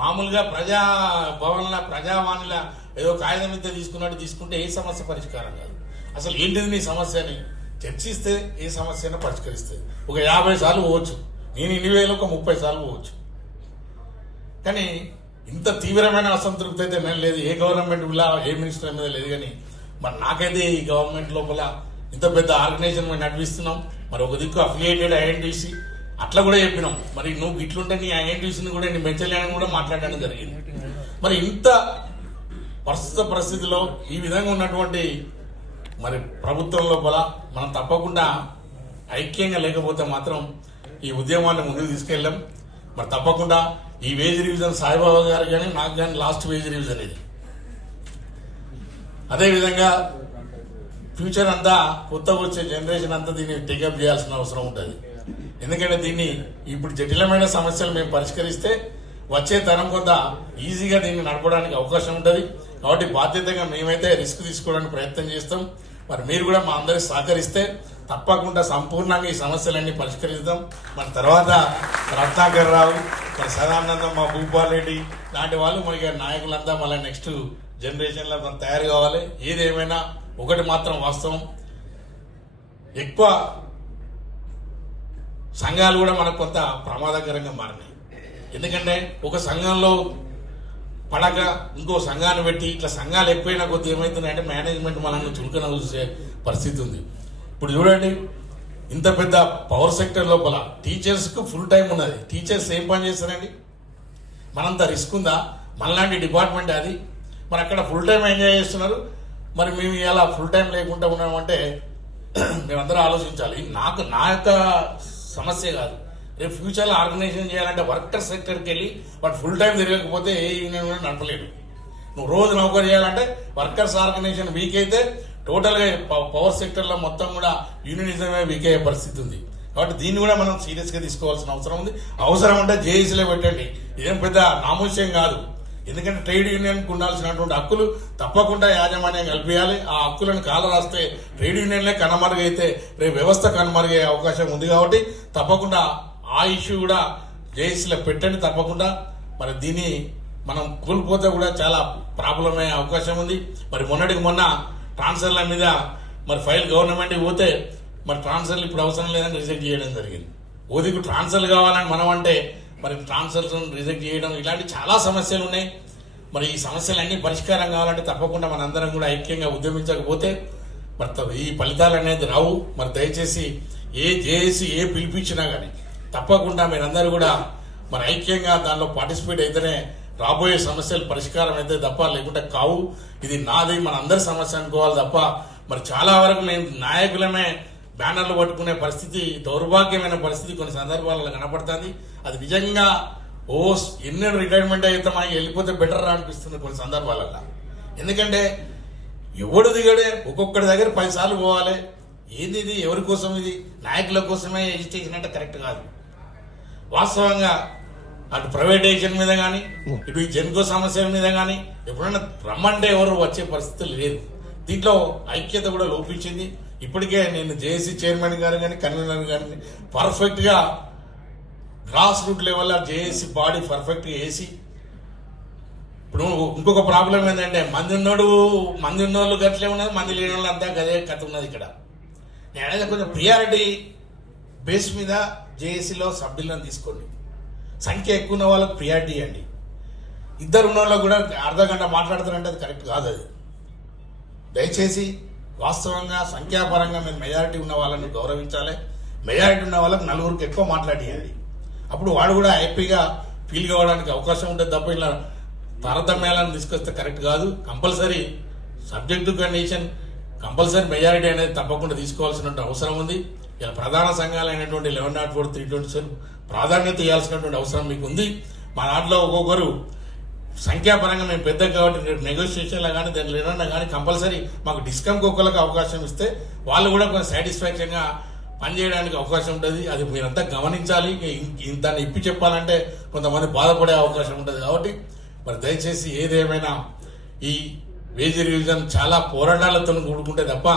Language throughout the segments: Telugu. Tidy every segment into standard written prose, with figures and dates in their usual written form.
మామూలుగా ప్రజా భవన్ల ప్రజావాణిల ఏదో కాగితం మీద తీసుకున్నట్టు తీసుకుంటే ఏ సమస్య పరిష్కారం కాదు. అసలు ఏంటిది నీ సమస్య అని చర్చిస్తే ఏ సమస్యను పరిష్కరిస్తుంది. ఒక 50 సార్లు పోవచ్చు, నేను 20,000 ఒక 30 సార్లు పోవచ్చు. కానీ ఇంత తీవ్రమైన అసంతృప్తి అయితే నేను లేదు, ఏ గవర్నమెంట్ మీద ఏ మినిస్టర్ మీద లేదు. కానీ మరి నాకైతే ఈ గవర్నమెంట్ లోపల ఇంత పెద్ద ఆర్గనైజేషన్ మేము నడిపిస్తున్నాం. మరి ఒక దిక్కు అఫిలియేటెడ్ ఐఎన్టీసీ అట్లా కూడా చెప్పినాం. మరి నువ్వు ఇట్లుంటే నీ ఐఎన్టీసీని కూడా నీ పెంచలేని కూడా మాట్లాడడం జరిగింది. మరి ఇంత ప్రస్తుత పరిస్థితిలో ఈ విధంగా ఉన్నటువంటి మరి ప్రభుత్వం లోపల మనం తప్పకుండా ఐక్యంగా లేకపోతే మాత్రం ఈ ఉద్యమాన్ని ముందుకు తీసుకెళ్ళాం. మరి తప్పకుండా ఈ వేజ్ రివిజన్ సాయిబాబా గారు కానీ నాకు కానీ లాస్ట్ వేజ్ రివిజన్ ఇది. అదేవిధంగా ఫ్యూచర్ అంతా కొత్తగా వచ్చే జనరేషన్ అంతా దీన్ని టేకప్ చేయాల్సిన అవసరం ఉంటుంది. ఎందుకంటే దీన్ని ఇప్పుడు జటిలమైన సమస్యలు మేము పరిష్కరిస్తే వచ్చే తరం కొంత ఈజీగా దీన్ని నడపడానికి అవకాశం ఉంటుంది. కాబట్టి బాధ్యతగా మేమైతే రిస్క్ తీసుకోవడానికి ప్రయత్నం చేస్తాం. మరి మీరు కూడా మా అందరికి సహకరిస్తే తప్పకుండా సంపూర్ణంగా ఈ సమస్యలన్నీ పరిష్కరిస్తాం. మన తర్వాత రత్నాకర్ రావు, మరి సదానందం, మా భూపాల్ రెడ్డి లాంటి వాళ్ళు మరి నాయకులంతా మళ్ళీ నెక్స్ట్ జనరేషన్లో మనం తయారు కావాలి. ఏదేమైనా ఒకటి మాత్రం వాస్తవం, ఎక్కువ సంఘాలు కూడా మనకు కొంత ప్రమాదకరంగా మారినాయి. ఎందుకంటే ఒక సంఘంలో పడక ఇంకో సంఘాన్ని పెట్టి ఇట్లా సంఘాలు ఎక్కువైనా కొద్ది ఏమవుతున్నాయంటే మేనేజ్మెంట్ మనల్ని చురుకున చూసే పరిస్థితి ఉంది. ఇప్పుడు చూడండి, ఇంత పెద్ద పవర్ సెక్టర్ లోపల టీచర్స్ కు ఫుల్ టైం ఉన్నది. టీచర్స్ ఏం పని చేస్తారండి? మనంత రిస్క్ ఉందా? మనలాంటి డిపార్ట్మెంట్ అది. మరి అక్కడ ఫుల్ టైం ఎంజాయ్ చేస్తున్నారు. మరి మేము ఇలా ఫుల్ టైం లేకుండా ఉన్నామంటే మేమందరూ ఆలోచించాలి. నా యొక్క సమస్య కాదు. రేపు ఫ్యూచర్లో ఆర్గనైజేషన్ చేయాలంటే వర్కర్ సెక్టర్కి వెళ్ళి వాడు ఫుల్ టైం తిరగకపోతే ఏ యూనియన్ కూడా నడపలేడు. నువ్వు రోజు నౌకరు చేయాలంటే వర్కర్స్ ఆర్గనైజేషన్ వీక్ అయితే టోటల్గా పవర్ సెక్టర్లో మొత్తం కూడా యూనియనిజమే వీక్ అయ్యే పరిస్థితి ఉంది. కాబట్టి దీన్ని కూడా మనం సీరియస్గా తీసుకోవాల్సిన అవసరం ఉంది. అవసరం ఉంటే జేఏసీలో పెట్టండి, ఇదేం పెద్ద నామూస్యం కాదు. ఎందుకంటే ట్రేడ్ యూనియన్కి ఉండాల్సినటువంటి హక్కులు తప్పకుండా యాజమాన్యం కల్పించాలి. ఆ హక్కులను కాల రాస్తే ట్రేడ్ యూనియన్లే కనుమరుగైతే రేపు వ్యవస్థ కనుమరుగే అవకాశం ఉంది. కాబట్టి తప్పకుండా ఆ ఇష్యూ కూడా జేఏసీలో పెట్టండి తప్పకుండా. మరి దీన్ని మనం కోల్పోతే కూడా చాలా ప్రాబ్లం అయ్యే అవకాశం ఉంది. మరి మొన్నటికి మొన్న ట్రాన్స్ఫర్ల మీద మరి ఫైల్ గవర్నమెంట్కి పోతే మరి ట్రాన్స్ఫర్లు ఇప్పుడు అవసరం లేదని రిజెక్ట్ చేయడం జరిగింది. ఓదికు ట్రాన్స్ఫర్లు కావాలని మనం అంటే మరి ట్రాన్స్ఫర్స్ రిజెక్ట్ చేయడం ఇలాంటి చాలా సమస్యలు ఉన్నాయి. మరి ఈ సమస్యలన్నీ పరిష్కారం కావాలంటే తప్పకుండా మనందరం కూడా ఐక్యంగా ఉద్యమించకపోతే మరి ఈ ఫలితాలు అనేది రావు. మరి దయచేసి ఏ జేఏసీ ఏ పిలిపించినా కానీ తప్పకుండా మీరందరూ కూడా మరి ఐక్యంగా దానిలో పార్టిసిపేట్ అయితేనే రాబోయే సమస్యలు పరిష్కారం అయితే తప్ప లేకుంటే కావు. ఇది నాది, మన అందరి సమస్య అనుకోవాలి తప్ప మరి చాలా వరకు మేము నాయకులమే బ్యానర్లు పట్టుకునే పరిస్థితి, దౌర్భాగ్యమైన పరిస్థితి కొన్ని సందర్భాలలో కనపడుతుంది. అది నిజంగా ఎన్నో రిటైర్మెంట్ అవుతామా వెళ్ళిపోతే బెటర్ రా అనిపిస్తుంది కొన్ని సందర్భాలలో. ఎందుకంటే ఎవడు దిగడే ఒక్కొక్కడి దగ్గర 10 సార్లు పోవాలి. ఏంది ఇది? ఎవరి కోసం? ఇది నాయకుల కోసమే ఎడ్యుకేషన్ అంటే కరెక్ట్ కాదు. వాస్తవంగా అటు ప్రైవేటైజేషన్ మీద కానీ ఇటు ఈ జన్కో సమస్యల మీద కానీ ఎప్పుడైనా రమ్మంటే ఎవరు వచ్చే పరిస్థితులు లేదు. దీంట్లో ఐక్యత కూడా లోపించింది. ఇప్పటికే నేను జేఏసీ చైర్మన్ గారు కానీ కన్వీనర్ గారిని పర్ఫెక్ట్ గా grass root level JAC body perfect గా వేసి, ఇప్పుడు ఇంకొక ప్రాబ్లం ఏంటంటే మంది ఉన్నోళ్ళు గట్లే ఉన్నది, మంది లేని వాళ్ళు అంతా గదే కథ ఉన్నది. ఇక్కడ నేను అనేది కొంచెం ప్రియారిటీ బేస్ మీద జేఏసీలో సభ్యులను తీసుకోండి. సంఖ్య ఎక్కువ ఉన్న వాళ్ళకి ప్రియారిటీ ఇవ్వండి. ఇద్దరు ఉన్న వాళ్ళకు కూడా అర్ధ గంట మాట్లాడతారంటే అది కరెక్ట్ కాదు. అది దయచేసి వాస్తవంగా సంఖ్యాపరంగా మీరు మెజారిటీ ఉన్న వాళ్ళని గౌరవించాలి. మెజారిటీ ఉన్న వాళ్ళకి 4 ఎక్కువ మాట్లాడియండి. అప్పుడు వాడు కూడా హ్యాపీగా ఫీల్ కావడానికి అవకాశం ఉంటుంది తప్ప ఇలా తారతమ్యాలను తీసుకొస్తే కరెక్ట్ కాదు. Compulsory subject condition compulsory majority అనేది తప్పకుండా తీసుకోవాల్సిన అవసరం ఉంది. ఇలా ప్రధాన సంఘాలైనటువంటి 1104, 327 ప్రాధాన్యత ఇవ్వాల్సినటువంటి అవసరం మీకు ఉంది. మా దాంట్లో ఒక్కొక్కరు సంఖ్యాపరంగా మేము పెద్ద కాబట్టి నెగోషియేషన్లో కానీ దాంట్లో ఏదన్నా కానీ కంపల్సరీ మాకు డిస్కమ్కి ఒక్కరికి అవకాశం ఇస్తే వాళ్ళు కూడా కొంచెం సాటిస్ఫాక్షన్గా పనిచేయడానికి అవకాశం ఉంటుంది. అది మీరంతా గమనించాలి. దాన్ని ఇప్పి చెప్పాలంటే కొంతమంది బాధపడే అవకాశం ఉంటుంది. కాబట్టి మరి దయచేసి ఏదేమైనా ఈ వేజ్ రివిజన్ చాలా పోరాటాలతో కూడుకుంటే తప్ప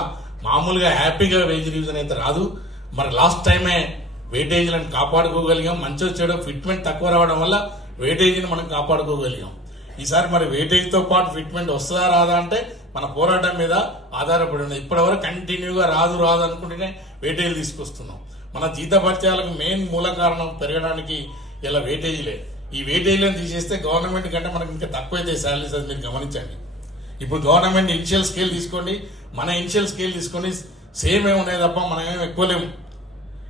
మామూలుగా హ్యాపీగా వేజ్ రివిజన్ అయితే రాదు. మరి లాస్ట్ టైమే వెయిటేజ్లను కాపాడుకోగలిగాం. మంచి చెడు ఫిట్మెంట్ తక్కువ రావడం వల్ల వెయిటేజీని మనం కాపాడుకోగలిగాం. ఈసారి మరి వెయిటేజ్తో పాటు ఫిట్మెంట్ వస్తుందా రాదా అంటే మన పోరాటం మీద ఆధారపడి ఉంది. ఇప్పటివరకు కంటిన్యూగా రాదు అనుకుంటేనే వెయిటేజ్ తీసుకొస్తున్నాం. మన జీతభత్యాలకు మెయిన్ మూల కారణం పెరగడానికి ఇలా వెయిటేజీలే. ఈ వెయిటేజ్లను తీసేస్తే గవర్నమెంట్ కంటే మనకి ఇంకా తక్కువైతే శాలరీస్, అది మీరు గమనించండి. ఇప్పుడు గవర్నమెంట్ ఇనిషియల్ స్కేల్ తీసుకోండి, మన ఇనిషియల్ స్కేల్ తీసుకోండి, సేమ్ ఏ ఉన్నాయి తప్ప మనం ఏం ఎక్కువ లేము.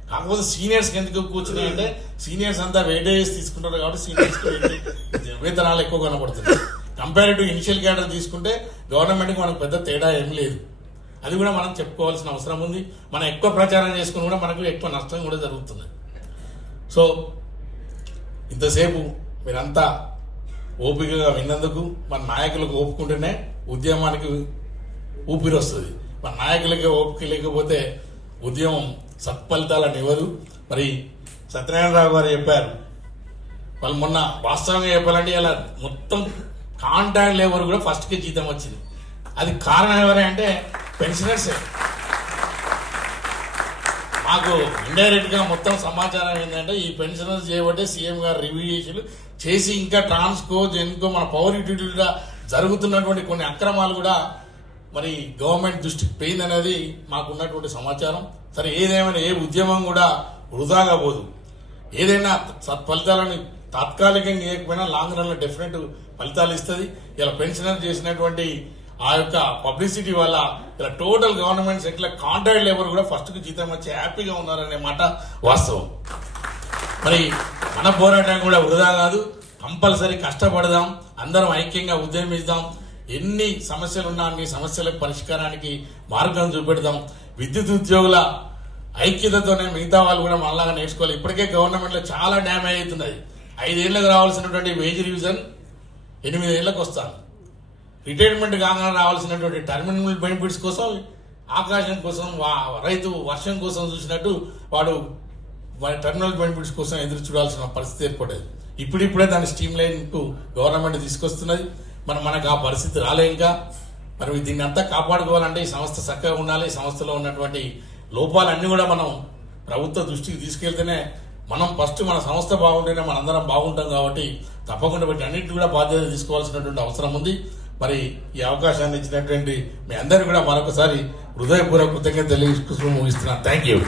కాకపోతే సీనియర్స్కి ఎందుకు కూర్చున్నాయి అంటే సీనియర్స్ అంతా వెయిటేజ్ తీసుకుంటారు కాబట్టి సీనియర్స్కి వేతనాలు ఎక్కువ కనబడుతుంది. కంపారిటివ్ ఇనిషియల్ క్యాడర్ తీసుకుంటే గవర్నమెంట్కి మనకు పెద్ద తేడా ఏం లేదు. అది కూడా మనం చెప్పుకోవాల్సిన అవసరం ఉంది. మనం ఎక్కువ ప్రచారం చేసుకుని కూడా మనకు ఎక్కువ నష్టం కూడా జరుగుతుంది. సో ఇంతసేపు మీరంతా ఓపికగా విన్నందుకు మన నాయకులకు ఓపుకుంటేనే ఉద్యమానికి ఊపిరి వస్తుంది. మన నాయకులకి ఓపిక లేకపోతే ఉద్యమం సత్ఫలితాలను ఇవ్వదు. మరి సత్యనారాయణరావు గారు చెప్పారు, వాళ్ళు మొన్న వాస్తవంగా చెప్పాలంటే ఇలా మొత్తం కాంట్రాక్ట్ లేబర్ కూడా ఫస్ట్కి జీతం వచ్చింది. అది కారణం ఎవరే అంటే పెన్షనర్సే. మాకు ఇండైరెక్ట్ గా మొత్తం సమాచారం ఏంటంటే ఈ పెన్షనర్స్ చేయబట్టే సీఎం గారు రివ్యూ చేసి ఇంకా ట్రాన్స్కో జెన్కో మన పవర్ యూటిలిటీగా జరుగుతున్నటువంటి కొన్ని అక్రమాలు కూడా మరి గవర్నమెంట్ దృష్టికి పోయింది అనేది మాకు ఉన్నటువంటి సమాచారం. సరే, ఏదేమైనా ఏ ఉద్యమం కూడా వృధాగా పోదు. ఏదైనా ఫలితాలను తాత్కాలికంగా ఇవ్వకపోయినా లాంగ్ రన్ లో డెఫినెట్ ఫలితాలు ఇస్తుంది. ఇలా పెన్షనర్ చేసినటువంటి ఆ యొక్క పబ్లిసిటీ వల్ల ఇలా total government sector contract labour కూడా ఫస్ట్ కు జీతం వచ్చి హ్యాపీగా ఉన్నారనే మాట వాస్తవం. మరి మన పోరాటం కూడా వృధా కాదు, కంపల్సరీ కష్టపడదాం, అందరం ఐక్యంగా ఉద్యమిద్దాం. ఎన్ని సమస్యలున్నా అన్ని సమస్యలకు పరిష్కారానికి మార్గం చూపెడదాం. విద్యుత్ ఉద్యోగుల ఐక్యతతోనే మిగతా వాళ్ళు కూడా మనలాగా నేర్చుకోవాలి. ఇప్పటికే గవర్నమెంట్ లో చాలా డ్యామేజ్ అవుతున్నది. 5 ఏళ్లకు రావాల్సినటువంటి వేజ్ రివిజన్ 8 ఏళ్లకు వస్తాను. రిటైర్మెంట్ కాగానే రావాల్సినటువంటి టర్మినల్ బెనిఫిట్స్ కోసం ఆకాశం కోసం రైతు వర్షం కోసం చూసినట్టు వాడు టర్మినల్ బెనిఫిట్స్ కోసం ఎదురు చూడాల్సిన పరిస్థితి ఏర్పడేది. ఇప్పుడిప్పుడే దాని స్ట్రీమ్ లైన్ కు గవర్నమెంట్ తీసుకొస్తున్నది. మనకు ఆ పరిస్థితి రాలే ఇంకా. మరి దీన్ని అంతా కాపాడుకోవాలంటే ఈ సంస్థ చక్కగా ఉండాలి. ఈ సంస్థలో ఉన్నటువంటి లోపాలన్నీ కూడా మనం ప్రభుత్వ దృష్టికి తీసుకెళ్తేనే మనం ఫస్ట్ మన సంస్థ బాగుంటేనే మనందరం బాగుంటాం. కాబట్టి తప్పకుండా వీటి అన్నింటినీ కూడా బాధ్యత తీసుకోవాల్సినటువంటి అవసరం ఉంది. మరి ఈ అవకాశాన్ని ఇచ్చినటువంటి మీ అందరికీ కూడా మరొకసారి హృదయపూర్వక కృతజ్ఞతలు తెలియజేసుకుంటూ ముగిస్తున్నాను. Thank you.